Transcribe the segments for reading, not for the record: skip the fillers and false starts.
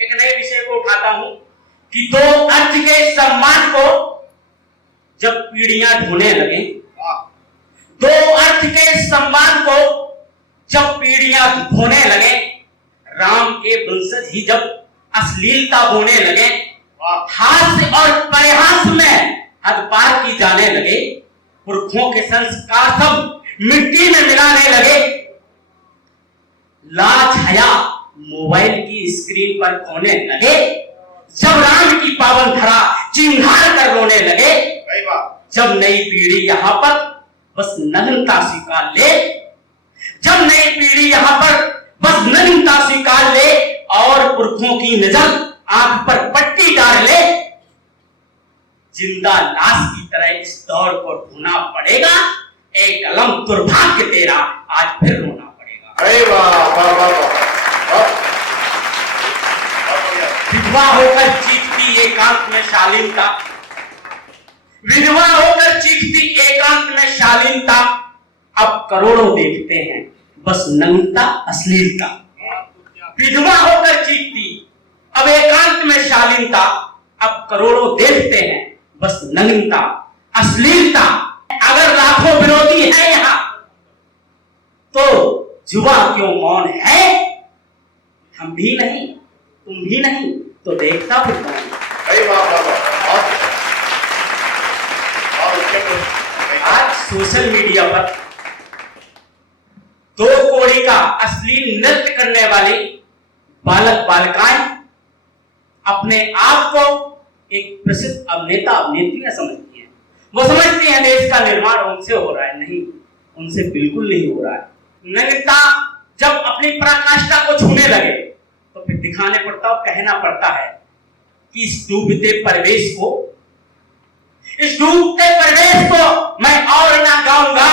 एक नए विषय को उठाता हूं कि दो अर्थ के सम्मान को जब पीढ़ियां ढूंढने लगे, दो अर्थ के सम्मान को जब पीढ़ियां ढूंढने लगे, राम के वंशज ही जब अश्लीलता बोने लगे, हास्य और परिहास में हद पार की जाने लगे, पुरखों के संस्कार सब मिट्टी में मिलाने लगे, लाज हया मोबाइल की स्क्रीन पर खोने लगे, जब राम की पावन धरा चिंगार कर रोने लगे, जब नई पीढ़ी यहां पर बस नग्नता स्वीकार ले, जब नई पीढ़ी यहां पर बस नग्नता स्वीकार ले और पुरखों की नजर आंख पर पट्टी डाल ले, जिंदा लाश की तरह इस दौर को ढूंढना पड़ेगा। एक कलम दुर्भाग्य तेरा आज फिर रोना पड़ेगा। अरे वाह वाह वाह। विधवा होकर चीखती एकांत में शालीनता, विधवा होकर चीखती एकांत में शालीनता, अब करोड़ों देखते हैं बस नग्नता अश्लीलता। विधवा होकर चीखती अब एकांत में शालीनता, अब करोड़ों देखते हैं बस नग्नता अश्लीलता। अगर लाखों विरोधी है यहां तो जुबा क्यों मौन है? हम भी नहीं, तुम भी नहीं, तो देखता फिर कौन? आज सोशल मीडिया पर दो कोड़ी का अश्लील नृत्य करने वाली बालक बालिकाएं अपने आप को एक प्रसिद्ध अभिनेता अभिनेत्रियां समझती हैं। वो समझती हैं देश का निर्माण उनसे हो रहा है। नहीं, उनसे बिल्कुल नहीं हो रहा है। नग्नता जब अपनी पराकाष्ठा को छूने लगे तो फिर दिखाने पड़ता और कहना पड़ता है कि इस डूबते परिवेश को मैं और ना गाऊंगा,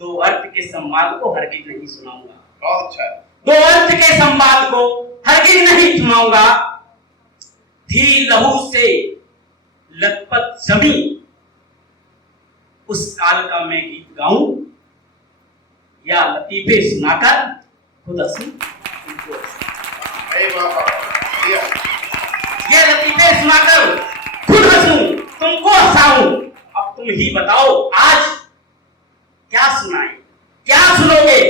दो अर्थ के संवाद को हरगिज नहीं सुनाऊंगा। बहुत अच्छा। दो अर्थ के संवाद को हरगिज नहीं सुनाऊंगा। थी लहू से लथपथ जमी, उस काल का मैं गीत गाऊं या लतीफे सुनाकर खुद हंसूं? ये लतीफे सुनाकर खुद हंसूं, तुमको हंसाऊं। अब तुम ही बताओ आज क्या सुनाए, क्या सुनोगे?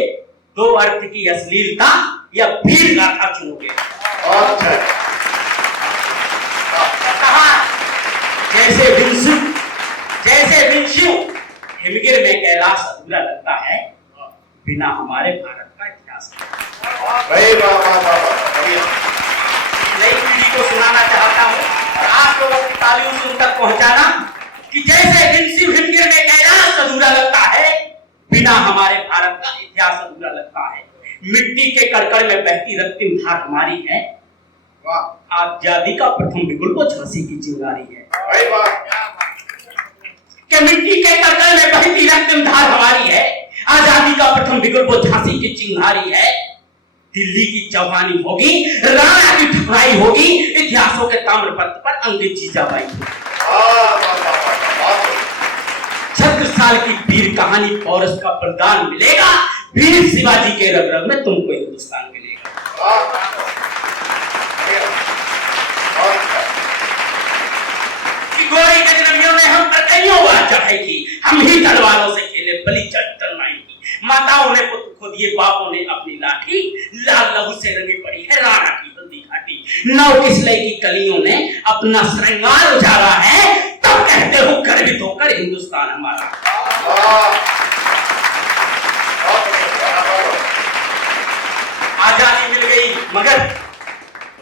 दो अर्थ की अश्लीलता या भीड़ गाथा चुनोगे? जैसे विंशु हिमगिर में कैलाश अधूरा लगता है, बिना हमारे भारत का इतिहास। नई पीढ़ी को सुनाना चाहता हूं और आप लोगों की तालियों से उन तक पहुंचाना कि जैसे विंशु हिमगिर में कैलाश अधूरा लगता है, बिना हमारे भारत का इतिहास अधूरा लगता है। मिट्टी के कड़कड़ में बहती रक्तिम धार हमारी है, आजादी का प्रथम बिगुल वो झांसी की चिंगारी है। कि मिट्टी के कड़कड़ में बहती रक्तिम धार हमारी है, आजादी का प्रथम बिगुल वो झांसी की चिंगारी है। दिल्ली की चौहानी होगी, राणा की ठुकराई होगी, इतिहासों के ताम्रपत्र पर अंग्रेजी जबाई होगी। 36 साल की वीर कहानी पौरस का बलिदान मिलेगा, वीर शिवाजी के रग रग में तुमको हिंदुस्तान मिलेगा। गोरी गजनवियों ने हम पर कईयों बार चढ़ाई की, हम ही तलवारों से खेले बलि चढ़ाई की। माताओं ने पुत्र खो दिए, बापों ने अपनी लाठी, लाल लहू से रंगी पड़ी है राणा की हल्दी घाटी। नौ किसलई की कलियों ने अपना श्रृंगार उजाड़ा है, तब कहते हो गर्वित होकर हिंदुस्तान हमारा। आजादी मिल गई मगर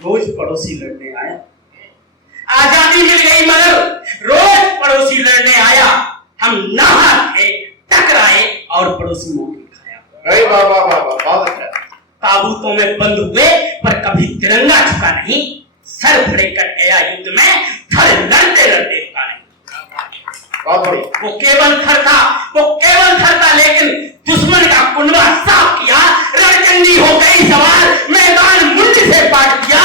रोज पड़ोसी लड़ने आया। आजादी मिल गई मगर रोज पड़ोसी लड़ने आया। हम नहा थे, टकराए और पड़ोसी मौके खाया। ताबूतों में बंद हुए पर कभी तिरंगा झुका नहीं, सर खड़े कट गया युद्ध में, थर लड़ते लड़ते झुका नहीं। वो केवल थर था लेकिन दुश्मन का कुंडवा साफ किया, रणचंडी हो गई सवार, मैदान मुंड से पाट दिया।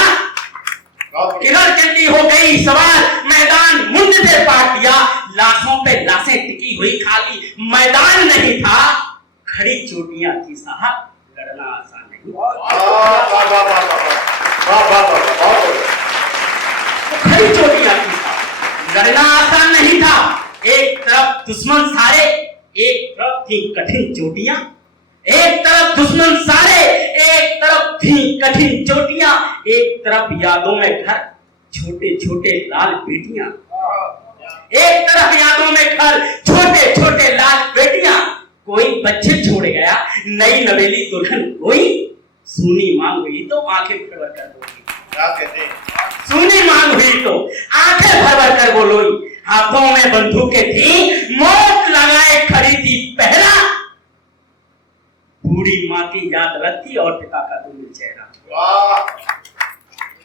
रणचंडी हो गई सवार, मैदान मुंड से पाट दिया। लाशों पे लाशें टिकी हुई, खाली मैदान नहीं था, खड़ी चोटियां थी साहब, लड़ना आसान नहीं। तो खरी चोटियां थी। लड़ना आसान नहीं था। एक तरफ दुश्मन सारे, एक तरफ थी कठिन चोटियां। एक तरफ दुश्मन सारे, एक तरफ थी कठिन चोटियां। एक तरफ यादों में घर, छोटे छोटे लाल बेटियां। एक तरफ यादों में घर, छोटे छोटे लाल बेटियां। कोई बच्चे छोड़ गया, नई नवेली दुल्हन कोई, सुनी मांग हुई तो आंखें भर भर कर बोली। क्या कहते हैं? सुनी मांग हुई तो आंखें भर भर कर बोलोई। हाथों में बंदूकें थी, मौत लगाए खड़ी थी पहरा। बूढ़ी माँ की याद रखती और पिता का दुर्मिल चेहरा।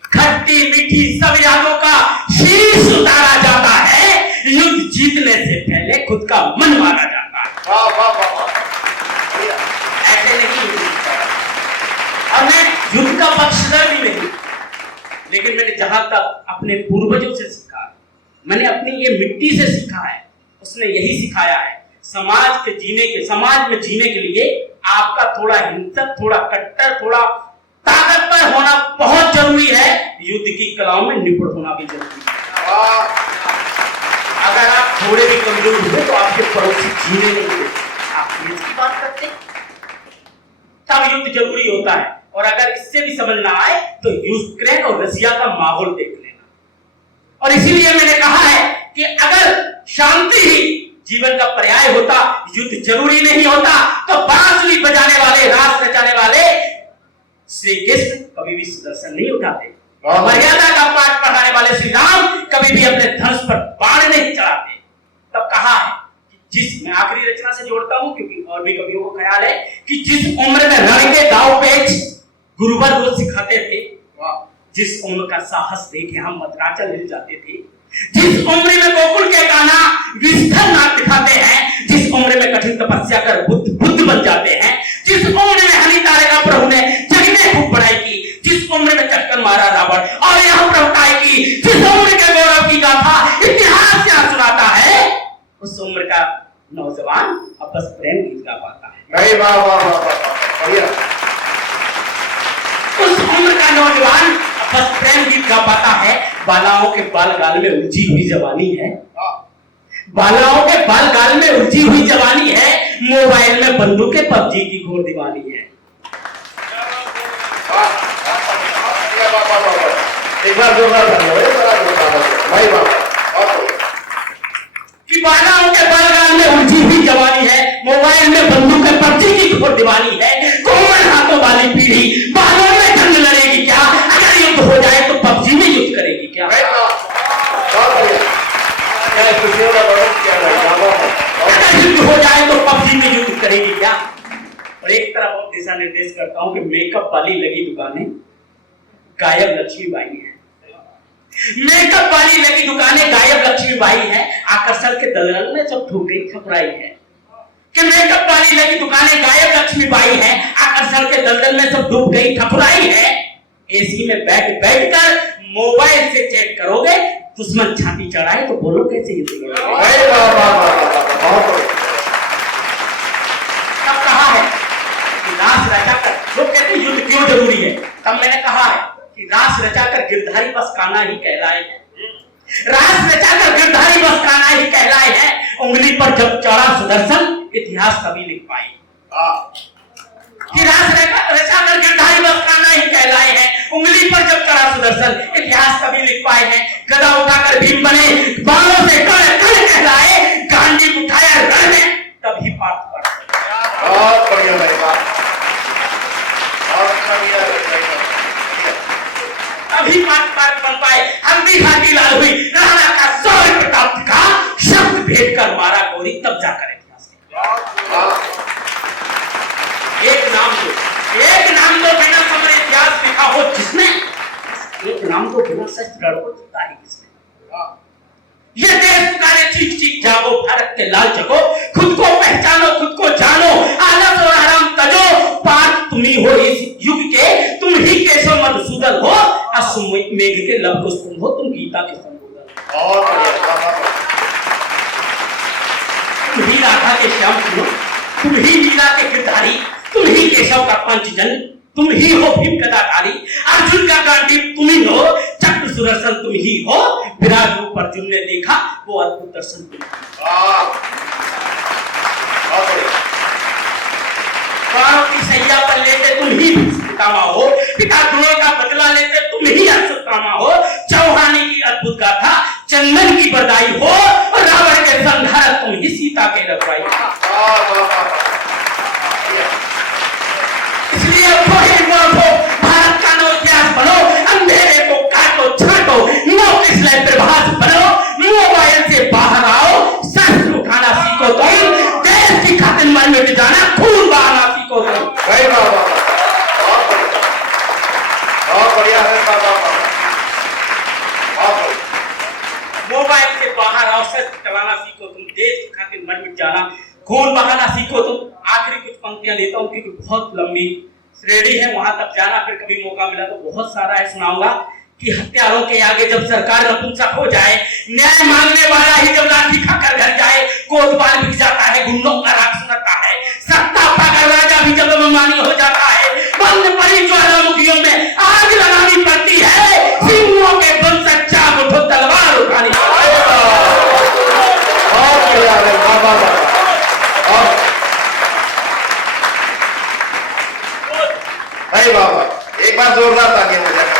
खट्टी मीठी सब यादों का शीश उतारा जाता है। युद्ध जीतने से पहले खुद का मन मारा जाता है। ऐसे नहीं। और मैं युद्ध का पक्षधर भी नहीं, लेकिन मैंने जहां तक अपने पूर्वजों से सीखा, मैंने अपनी ये मिट्टी से सीखा है, उसने यही सिखाया है। समाज में जीने के लिए आपका थोड़ा हिंसक, थोड़ा कट्टर, थोड़ा ताकतवर होना बहुत जरूरी है। युद्ध की कलाओं में निपुण होना भी जरूरी है। अगर आप थोड़े भी कमजोर हुए तो आपके पड़ोसी जीने नहीं देते। आप की बात करते, तब युद्ध जरूरी होता है। और अगर इससे भी समझ ना आए तो यूक्रेन और रशिया का माहौल देख लेना। और इसीलिए मैंने कहा है कि अगर शांति ही जीवन का पर्याय होता, युद्ध जरूरी नहीं होता, तो बांसुरी बजाने वाले, रास रचाने वाले श्री कृष्ण कभी भी सुदर्शन नहीं उठाते। मर्यादा का पाठ पढ़ाने वाले श्री राम कभी भी अपने धनुष पर बाण नहीं चढ़ाते। तब कहा है कि मैं आखिरी रचना से जोड़ता हूं, क्योंकि और भी कवियों को ख्याल है कि जिस उम्र में रण के दांव पेच गुरुवर रोज सिखाते थे, जिस उम्र का साहस देखे हम मद्राचल हिल जाते थे, जिस उम्र में गोकुल के गाना विस्तर नाच दिखाते हैं, जिस उम्र में कठिन तपस्या कर बुद्ध बन जाते हैं, जिस उम्र में हनी तारेगा प्रभु ने जग में खूब बड़ाई की, जिस उम्र में चक्कर मारा रावण और यहाँ प्रभुताई की, जिस उम्र के गौरव की गाथा इतिहास यहाँ सुनाता है, उस उम्र का नौजवान अब बस प्रेम गीत गा पाता है। उस उम्र का नौजवान बस प्रेम गीत गा पाता है। बालाओं के बाल गाल में उलझी हुई जवानी है, बालाओं के बाल गाल में उलझी हुई जवानी है। मोबाइल में बंदूकें, पबजी की घोर दीवानी है। एक बार जोरदार कि बालाओं के बाल गाल में उलझी हुई जवानी है, मोबाइल में बंदूकें, पबजी की घोर दीवानी है। कोमल हाथों वाली पीढ़ी बालों में जंग लड़ेगी क्या? अगर युद्ध हो जाए तो पबजी में युद्ध करेगी क्या? अगर युद्ध हो जाए तो पबजी में युद्ध करेगी क्या? और एक तरफ और दिशा निर्देश करता हूं कि मेकअप वाली लगी दुकानें गायब लक्ष्मीबाई है। मेकअप वाली लगी दुकानें गायब लक्ष्मीबाई है। आकर्षण के दलदल में सब ठुकरी खपराई है कि मेकअप वाली लगी दुकानें गायब लक्ष्मीबाई है। आकर्षण के दलदल में सब डूब गई, ठकुराई है। एसी में बैठ कर मोबाइल से चेक करोगे, दुश्मन छाती चढ़ाए तो बोलो कैसे युद्ध करोगे? तब कहा है कि रास रचाकर, लोग कहते हैं युद्ध क्यों जरूरी है, तब मैंने कहा है कि रास रचाकर गिरधारी बस काना ही कहलाए है। रास रचाकर गिरधारी बस काना ही कहलाए है। उंगली पर जब चढ़ा सुदर्शन, इतिहास कभी लिख पाए कि रास रचाकर गिरधारी बस काना ही कहलाए हैं। उंगली पर जब चढ़ा सुदर्शन, इतिहास कभी लिख पाए हैं। गदा उठाकर भीम बने, बाणों से कण कण कहलाए। गांधी उठाया रण में, तभी पाठ पढ़। बहुत बढ़िया लगा, बहुत बढ़िया लगा। अभी पाठ बन पाए। हल्दी घाटी लाल हुई, राणा का शौर्य प्रताप दिखा, शब्द भेद कर मारा गोरी, तब जाकर इतिहास एक नाम तो बिना समझे इतिहास लिखा हो जिसमें, एक नाम तो बिना शस्त्र लड़ हो जीता है किसने? ये देश पुकारे चीख चीख जागो, भारत के लाल जगो, खुद को पहचानो, खुद को जानो, आलस और आराम तजो। पाठ तुम्ही हो इस युग के, तुम ही केशव मधुसूदन हो। अश्वमेघ के लव कुश तुम हो, तुम गीता के संबोधन। तुम ही राधा के श्याम सुनो, तुम ही लीला के गिरधारी, तुम ही केशव का पंचजन, तुम ही हो भीम गदाधारी, अर्जुन का गांडीव तुम ही हो, चक्र सुदर्शन तुम ही हो, विराट रूप अर्जुन ने देखा वो अद्भुत दर्शन तुम ही। वाह, बहुत बढ़िया। प्राणों की सैया पर लेते तुम ही पितामह हो, पिता द्रोण का बदला लेते तुम ही अश्वत्थामा हो, चौहानी की अद्भुत गाथा चंदन की बधाई हो, और रावण के संहार तुम ही सीता के रखवाई। इसलिए भारत का नो इतिहास बनो, अंधेरे को काटो छाटो, नो इसलिए प्रभास बनो, मोबाइल से बाहर आओ, शस्त्र उठाना सीखो तुम, देश की खातिर मन में जाना, खून बहाना सीखो तुम। बहुत बढ़िया है बाबा, बहुत बढ़िया। मोबाइल से बाहर आओ, शस्त्र चलाना सीखो तुम, देश की खातिर मन मिट जाना, खून बहाना सीखो तुम। आखिरी कुछ पंक्तियां लेता हूँ क्योंकि बहुत लंबी श्रेणी है, वहां तक जाना, फिर कभी मौका मिला तो बहुत सारा है सुनाऊंगा। कि हत्यारों के आगे जब सरकार नपुंसक हो जाए, न्याय मांगने वाला ही जब लाठी खाकर घर जाए, कोतवाल बिक जाता है, गुंडों का राग सुनाता है, सत्ता पाकर राजा भी जब अभिमानी हो जाता है, बंद पड़ी ज्वालामुखियों में आग लगानी पड़ती है, सिंहों के बल से चाक उठो तलवार उठानी। बहुत बढ़िया है बाबा, भाई बाबा, एक बार जोरदार तालियां हो जाए।